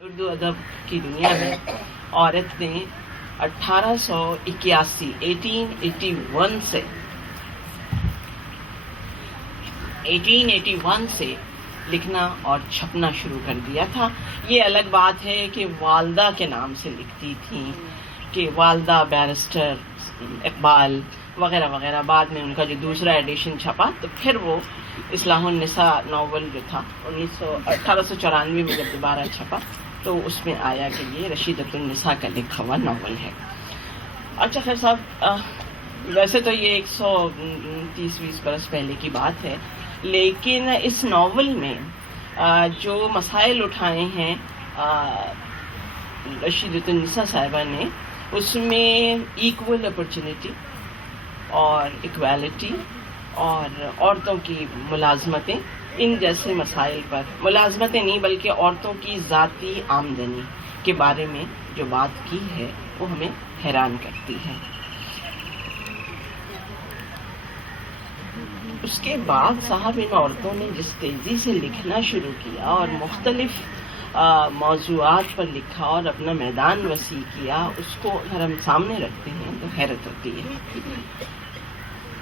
اردو ادب کی دنیا میں عورت نے 1881 سے لکھنا اور چھپنا شروع کر دیا تھا. یہ الگ بات ہے کہ والدہ کے نام سے لکھتی تھیں، کہ والدہ بیرسٹر اقبال وغیرہ وغیرہ. بعد میں ان کا جو دوسرا ایڈیشن چھپا تو پھر وہ اصلاح النساء ناول جو تھا 1894 میں جب دوبارہ چھپا تو اس میں آیا کہ یہ رشیدۃ النساء کا لکھا ہوا ناول ہے. اچھا خیر صاحب، ویسے تو یہ 130-120 برس پہلے کی بات ہے، لیکن اس ناول میں جو مسائل اٹھائے ہیں رشیدۃ النساء صاحبہ نے، اس میں ایکول اپرچونٹی اور ایکویلٹی اور عورتوں کی ملازمتیں، ان جیسے مسائل پر، ملازمتیں نہیں بلکہ عورتوں کی ذاتی آمدنی کے بارے میں جو بات کی ہے وہ ہمیں حیران کرتی ہے. اس کے بعد صاحب ان عورتوں نے جس تیزی سے لکھنا شروع کیا اور مختلف موضوعات پر لکھا اور اپنا میدان وسیع کیا، اس کو اگر ہم سامنے رکھتے ہیں تو حیرت ہوتی ہے.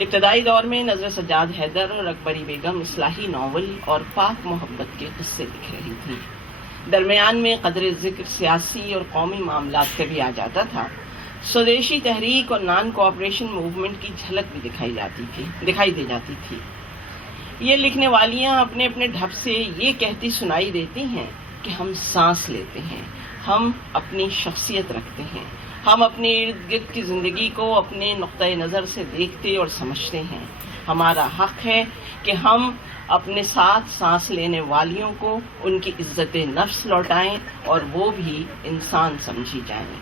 ابتدائی دور میں نظر سجاد حیدر اور اکبری بیگم اصلاحی ناول اور پاک محبت کے قصے لکھ رہی تھی. درمیان میں قدر ذکر سیاسی اور قومی معاملات کا بھی آ جاتا تھا. سودیشی تحریک اور نان کوآپریشن موومنٹ کی جھلک بھی دکھائی دے جاتی تھی. یہ لکھنے والیاں اپنے اپنے ڈھب سے یہ کہتی سنائی دیتی ہیں کہ ہم سانس لیتے ہیں، ہم اپنی شخصیت رکھتے ہیں، ہم اپنے ارد گرد کی زندگی کو اپنے نقطۂ نظر سے دیکھتے اور سمجھتے ہیں. ہمارا حق ہے کہ ہم اپنے ساتھ سانس لینے والیوں کو ان کی عزت نفس لوٹائیں اور وہ بھی انسان سمجھی جائیں.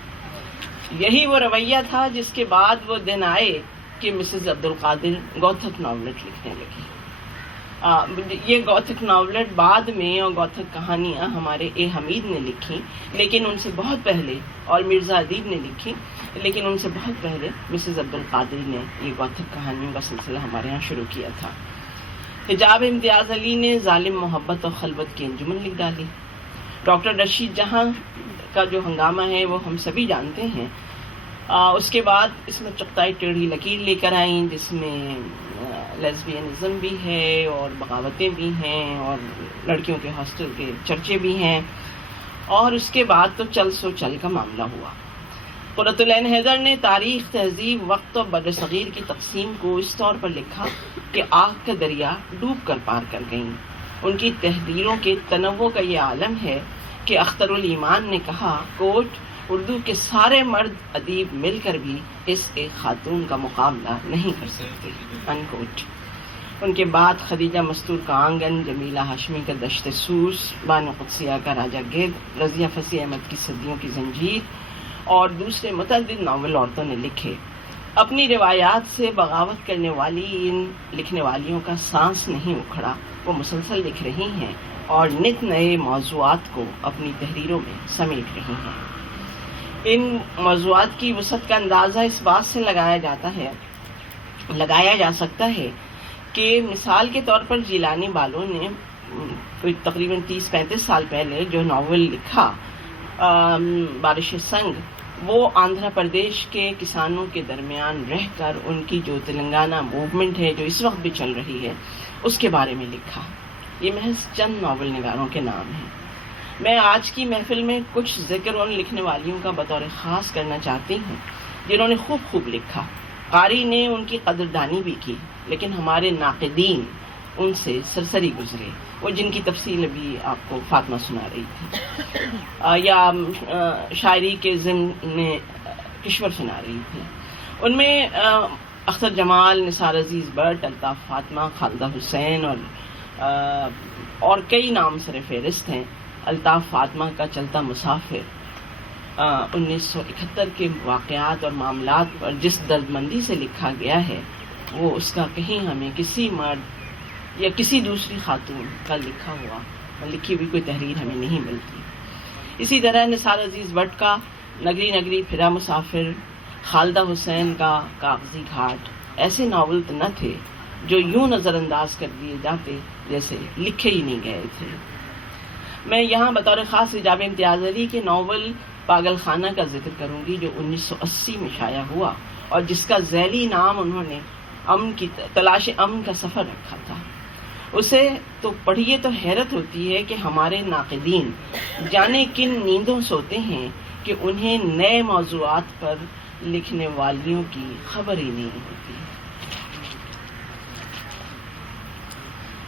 یہی وہ رویہ تھا جس کے بعد وہ دن آئے کہ مسز عبدالقادر گوتھک ناولٹ لکھنے لگی. یہ گوتھک ناولٹ بعد میں اور گوتھک کہانیاں ہمارے اے حمید نے لکھی، لیکن ان سے بہت پہلے، اور مرزا ادیب نے لکھی، لیکن ان سے بہت پہلے مسز عبدالقادر نے یہ گوتھک کہانیوں کا سلسلہ ہمارے ہاں شروع کیا تھا. حجاب امتیاز علی نے ظالم محبت اور خلوت کی انجمن لکھ ڈالی. ڈاکٹر رشید جہاں کا جو ہنگامہ ہے وہ ہم سبھی جانتے ہیں. اس کے بعد اس میں چغتائی ٹیڑھی لکیر لے کر آئیں، جس میں لیزبینزم بھی ہے اور بغاوتیں بھی ہیں اور لڑکیوں کے ہاسٹل کے چرچے بھی ہیں. اور اس کے بعد تو چل سو چل کا معاملہ ہوا. قرۃ العین حیدر نے تاریخ، تہذیب، وقت اور بر صغیر کی تقسیم کو اس طور پر لکھا کہ آگ کا دریا ڈوب کر پار کر گئیں. ان کی تحریروں کے تنوع کا یہ عالم ہے کہ اختر الایمان نے کہا، کوٹ، اردو کے سارے مرد ادیب مل کر بھی اس ایک خاتون کا مقابلہ نہیں کر سکتے، انکوٹ. ان کے بعد خدیجہ مستور کا آنگن، جمیلہ ہاشمی کا دشت سوس، بانو قدسیہ کا راجہ گرد، رضیہ فصیح احمد کی صدیوں کی زنجیر اور دوسرے متعدد ناول عورتوں نے لکھے. اپنی روایات سے بغاوت کرنے والی ان لکھنے والیوں کا سانس نہیں اکھڑا. وہ مسلسل لکھ رہی ہیں اور نت نئے موضوعات کو اپنی تحریروں میں سمیٹ رہی ہیں. ان موضوعات کی وسعت کا اندازہ اس بات سے لگایا جا سکتا ہے کہ مثال کے طور پر جیلانی بالو نے کوئی تقریباً 30-35 سال پہلے جو ناول لکھا بارش سنگ، وہ آندھرا پردیش کے کسانوں کے درمیان رہ کر ان کی جو تلنگانہ موومنٹ ہے جو اس وقت بھی چل رہی ہے اس کے بارے میں لکھا. یہ محض چند ناول نگاروں کے نام ہیں. میں آج کی محفل میں کچھ ذکر ان لکھنے والیوں کا بطور خاص کرنا چاہتی ہوں جنہوں نے خوب لکھا. قاری نے ان کی قدردانی بھی کی، لیکن ہمارے ناقدین ان سے سرسری گزرے، وہ جن کی تفصیل ابھی آپ کو فاطمہ سنا رہی تھی، یا شاعری کے ضمن کشور سنا رہی تھی. ان میں اختر جمال، نثار عزیز بٹ، الطاف فاطمہ، خالدہ حسین اور کئی نام سر فہرست ہیں. الطاف فاطمہ کا چلتا مسافر 1971 کے واقعات اور معاملات پر جس درد مندی سے لکھا گیا ہے، وہ اس کا کہیں ہمیں کسی مرد یا کسی دوسری خاتون کا لکھی ہوئی کوئی تحریر ہمیں نہیں ملتی. اسی طرح نثار عزیز بٹ کا نگری نگری پھرا مسافر، خالدہ حسین کا کاغذی گھاٹ ایسے ناول تو نہ تھے جو یوں نظر انداز کر دیے جاتے جیسے لکھے ہی نہیں گئے تھے. میں یہاں بطور خاص حجاب امتیاز علی کے ناول پاگل خانہ کا ذکر کروں گی، جو 1980 میں شائع ہوا اور جس کا ذیلی نام انہوں نے تلاش امن کا سفر رکھا تھا۔ اسے تو پڑھیے تو حیرت ہوتی ہے کہ ہمارے ناقدین جانے کن نیندوں سوتے ہیں کہ انہیں نئے موضوعات پر لکھنے والیوں کی خبر ہی نہیں ہوتی۔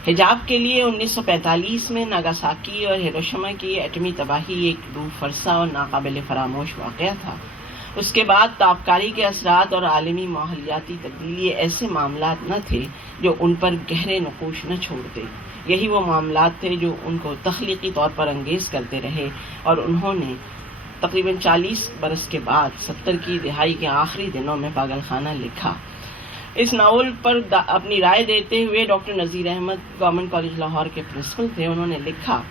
حجاب کے لیے 1945 میں ناگاساکی اور ہیروشیما کی ایٹمی تباہی ایک روح فرسا اور ناقابل فراموش واقعہ تھا۔ اس کے بعد تابکاری کے اثرات اور عالمی ماحولیاتی تبدیلی ایسے معاملات نہ تھے جو ان پر گہرے نقوش نہ چھوڑتے۔ یہی وہ معاملات تھے جو ان کو تخلیقی طور پر انگیز کرتے رہے، اور انہوں نے تقریباً 40 برس کے بعد 70 کی دہائی کے آخری دنوں میں پاگل خانہ لکھا۔ اس ناول پر اپنی رائے دیتے ہوئے doctor Nazir Ahmed government college Lahore کے پرنسپل تھے، انہوں نے لکھا،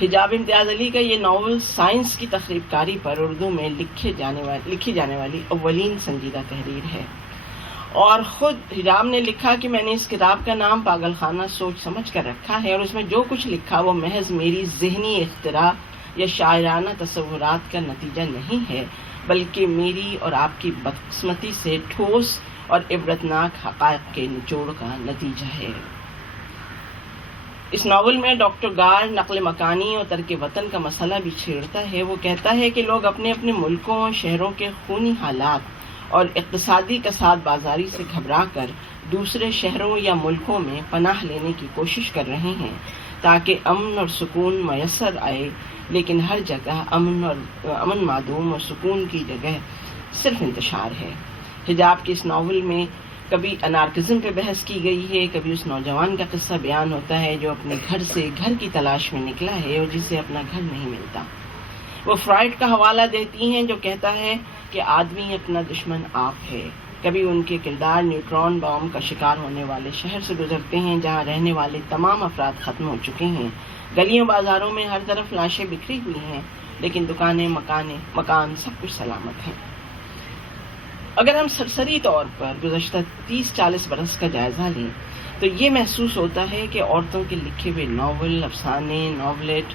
حجاب امتیاز علی کا یہ ناول سائنس کی تخریب کاری پر اردو میں لکھی جانے والی اولین سنجیدہ تحریر ہے۔ اور خود حجاب نے لکھا کہ میں نے اس کتاب کا نام پاگل خانہ سوچ سمجھ کر رکھا ہے، اور اس میں جو کچھ لکھا وہ محض میری ذہنی اختراع یا شاعرانہ تصورات کا نتیجہ نہیں ہے، بلکہ میری اور آپ کی بدقسمتی سے ٹھوس اور عبرتناک حقائق کے نچوڑ کا نتیجہ ہے۔ اس ناول میں ڈاکٹر گار نقل مکانی اور ترک وطن کا مسئلہ بھی چھیڑتا ہے۔ وہ کہتا ہے کہ لوگ اپنے اپنے ملکوں اور شہروں کے خونی حالات اور اقتصادی کساد بازاری سے گھبرا کر دوسرے شہروں یا ملکوں میں پناہ لینے کی کوشش کر رہے ہیں تاکہ امن اور سکون میسر آئے، لیکن ہر جگہ امن معدوم اور سکون کی جگہ صرف انتشار ہے۔ حجاب کے اس ناول میں کبھی انارکزم پہ بحث کی گئی ہے، کبھی اس نوجوان کا قصہ بیان ہوتا ہے جو اپنے گھر سے گھر کی تلاش میں نکلا ہے اور جسے اپنا گھر نہیں ملتا۔ وہ فرائڈ کا حوالہ دیتی ہیں جو کہتا ہے کہ آدمی اپنا دشمن آپ ہے۔ کبھی ان کے کردار نیوٹرون بم کا شکار ہونے والے شہر سے گزرتے ہیں جہاں رہنے والے تمام افراد ختم ہو چکے ہیں۔ گلیوں بازاروں میں ہر طرف لاشیں بکھری ہوئی ہیں، لیکن دکانیں مکان سب کچھ سلامت ہیں۔ اگر ہم سرسری طور پر گزشتہ 30-40 برس کا جائزہ لیں تو یہ محسوس ہوتا ہے کہ عورتوں کے لکھے ہوئے ناول، افسانے، ناولٹ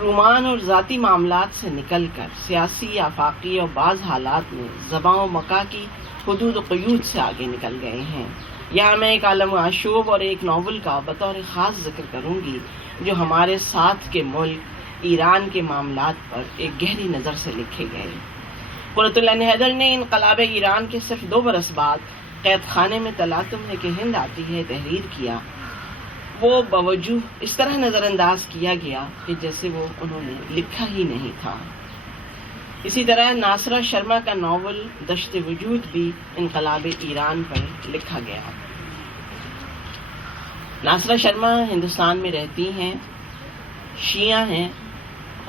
رومان اور ذاتی معاملات سے نکل کر سیاسی، آفاقی اور بعض حالات میں زبان و مکا کی حدود و قیود سے آگے نکل گئے ہیں۔ یہاں میں ایک عالم آشوب اور ایک ناول کا بطور خاص ذکر کروں گی جو ہمارے ساتھ کے ملک ایران کے معاملات پر ایک گہری نظر سے لکھے گئے۔ قرۃ العین حیدر نے انقلاب ایران کے صرف 2 برس بعد قید خانے میں تلاطم ہے کہ ہند آتی ہے تحریر کیا۔ وہ باوجود اس طرح نظر انداز کیا گیا کہ جیسے وہ انہوں نے لکھا ہی نہیں تھا۔ اسی طرح ناصرہ شرما کا ناول دشت وجود بھی انقلاب ایران پر لکھا گیا۔ ناصرہ شرما ہندوستان میں رہتی ہیں، شیعہ ہیں،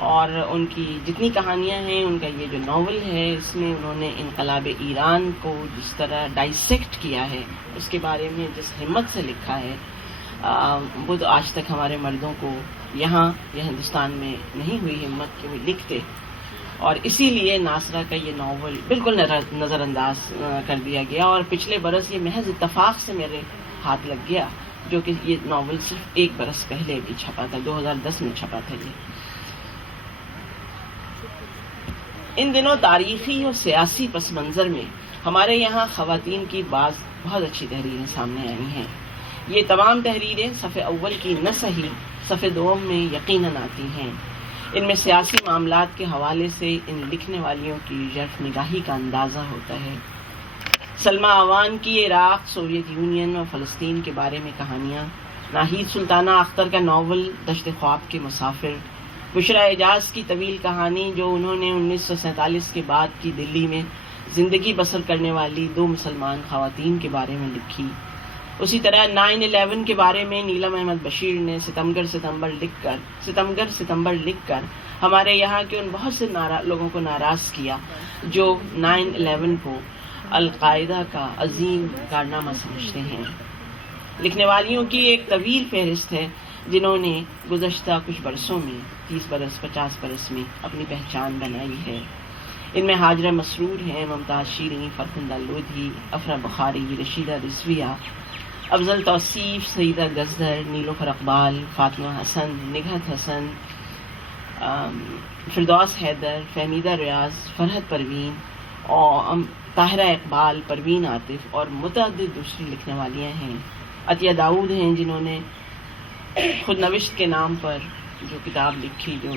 اور ان کی جتنی کہانیاں ہیں، ان کا یہ جو ناول ہے اس میں انہوں نے انقلاب ایران کو جس طرح ڈائسیکٹ کیا ہے، اس کے بارے میں جس ہمت سے لکھا ہے، وہ تو آج تک ہمارے مردوں کو یہاں یا ہندوستان میں نہیں ہوئی ہمت کہ وہ لکھتے، اور اسی لیے ناصرہ کا یہ ناول بالکل نظر انداز کر دیا گیا، اور پچھلے برس یہ محض اتفاق سے میرے ہاتھ لگ گیا، جو کہ یہ ناول صرف 1 برس پہلے بھی چھپا تھا، 2010 میں چھپا تھا یہ۔ ان دنوں تاریخی اور سیاسی پس منظر میں ہمارے یہاں خواتین کی بعض بہت اچھی تحریریں سامنے آئی ہیں۔ یہ تمام تحریریں صفحے اول کی نہ صحیح صفحے دوم میں یقیناً آتی ہیں۔ ان میں سیاسی معاملات کے حوالے سے ان لکھنے والیوں کی ژرف نگاہی کا اندازہ ہوتا ہے۔ سلمیٰ عوان کی عراق، سوویت یونین اور فلسطین کے بارے میں کہانیاں، ناہید سلطانہ اختر کا ناول دشت خواب کے مسافر، بشریٰ اعجاز کی طویل کہانی جو انہوں نے 1947 کے بعد کی دلی میں زندگی بسر کرنے والی 2 مسلمان خواتین کے بارے میں لکھی۔ اسی طرح 9/11 کے بارے میں نیلم احمد بشیر نے ستمگر ستمبر لکھ کر ہمارے یہاں کے ان بہت سے لوگوں کو ناراض کیا جو 9/11 کو القاعدہ کا عظیم کارنامہ سمجھتے ہیں۔ لکھنے والیوں کی ایک طویل فہرست ہے جنہوں نے گزشتہ کچھ برسوں میں 30 برس 50 برس میں اپنی پہچان بنائی ہے۔ ان میں حاجرہ مسرور ہیں، ممتاز شیریں، فرخندہ لودھی، افرا بخاری، رشیدہ رضویہ، افضل توصیف، سعیدہ گزدر، نیلوفر اقبال، فاطمہ حسن، نگہت حسن، فردوس حیدر، فہمیدہ ریاض، فرحت پروین اور طاہرہ اقبال، پروین عاطف اور متعدد دوسری لکھنے والیاں ہیں. عطیہ داؤد ہیں جنہوں نے خود نوشت کے نام پر جو کتاب لکھی، جو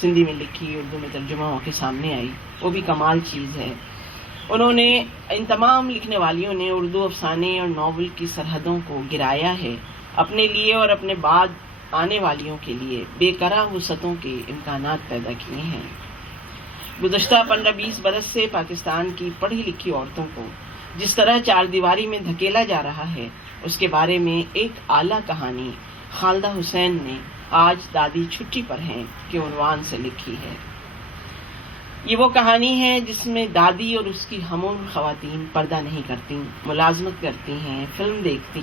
سندھی میں لکھی، اردو میں ترجمہ ہو کے سامنے آئی، وہ بھی کمال چیز ہے. انہوں نے، ان تمام لکھنے والیوں نے اردو افسانے اور ناول کی سرحدوں کو گرایا ہے، اپنے لیے اور اپنے بعد آنے والیوں کے لیے بے کرا وسعتوں کے امکانات پیدا کیے ہیں. گزشتہ 15-20 برس سے پاکستان کی پڑھی لکھی عورتوں کو جس طرح چار دیواری میں دھکیلا جا رہا ہے، اس کے بارے میں ایک اعلیٰ کہانی خالدہ حسین نے آج دادی چھٹی پر ہیں کے عنوان سے لکھی ہے. یہ وہ کہانی ہے جس میں دادی اور اس کی ہمعمر خواتین پردہ نہیں کرتی، ملازمت کرتی ہیں، فلم دیکھتی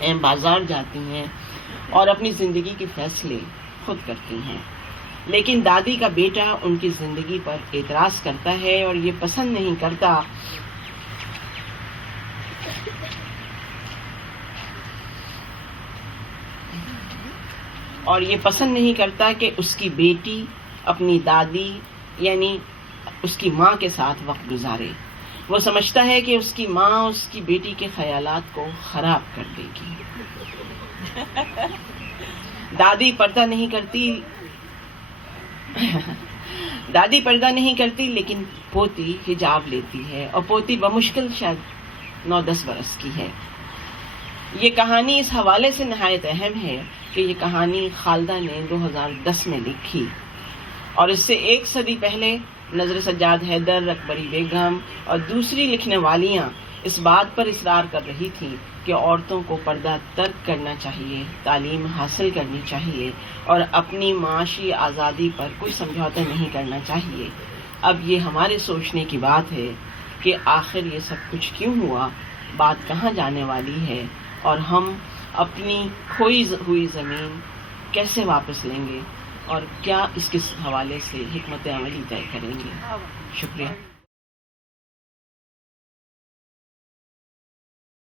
ہیں، بازار جاتی ہیں اور اپنی زندگی کے فیصلے خود کرتی ہیں. لیکن دادی کا بیٹا ان کی زندگی پر اعتراض کرتا ہے اور یہ پسند نہیں کرتا کہ اس کی بیٹی اپنی دادی یعنی اس کی ماں کے ساتھ وقت گزارے. وہ سمجھتا ہے کہ اس کی ماں اس کی بیٹی کے خیالات کو خراب کر دے گی. دادی پردہ نہیں کرتی لیکن پوتی حجاب لیتی ہے، اور پوتی بمشکل شاید 9-10 برس کی ہے. یہ کہانی اس حوالے سے نہایت اہم ہے کہ یہ کہانی خالدہ نے 2010 میں لکھی، اور اس سے 1 صدی پہلے نظر سجاد حیدر، اکبری بیگم اور دوسری لکھنے والیاں اس بات پر اصرار کر رہی تھیں کہ عورتوں کو پردہ ترک کرنا چاہیے، تعلیم حاصل کرنی چاہیے اور اپنی معاشی آزادی پر کوئی سمجھوتا نہیں کرنا چاہیے. اب یہ ہمارے سوچنے کی بات ہے کہ آخر یہ سب کچھ کیوں ہوا، بات کہاں جانے والی ہے، اور ہم اپنی کھوئی ہوئی زمین کیسے واپس لیں گے اور کیا اس کے حوالے سے حکمت عملی طے کریں گے. شکریہ.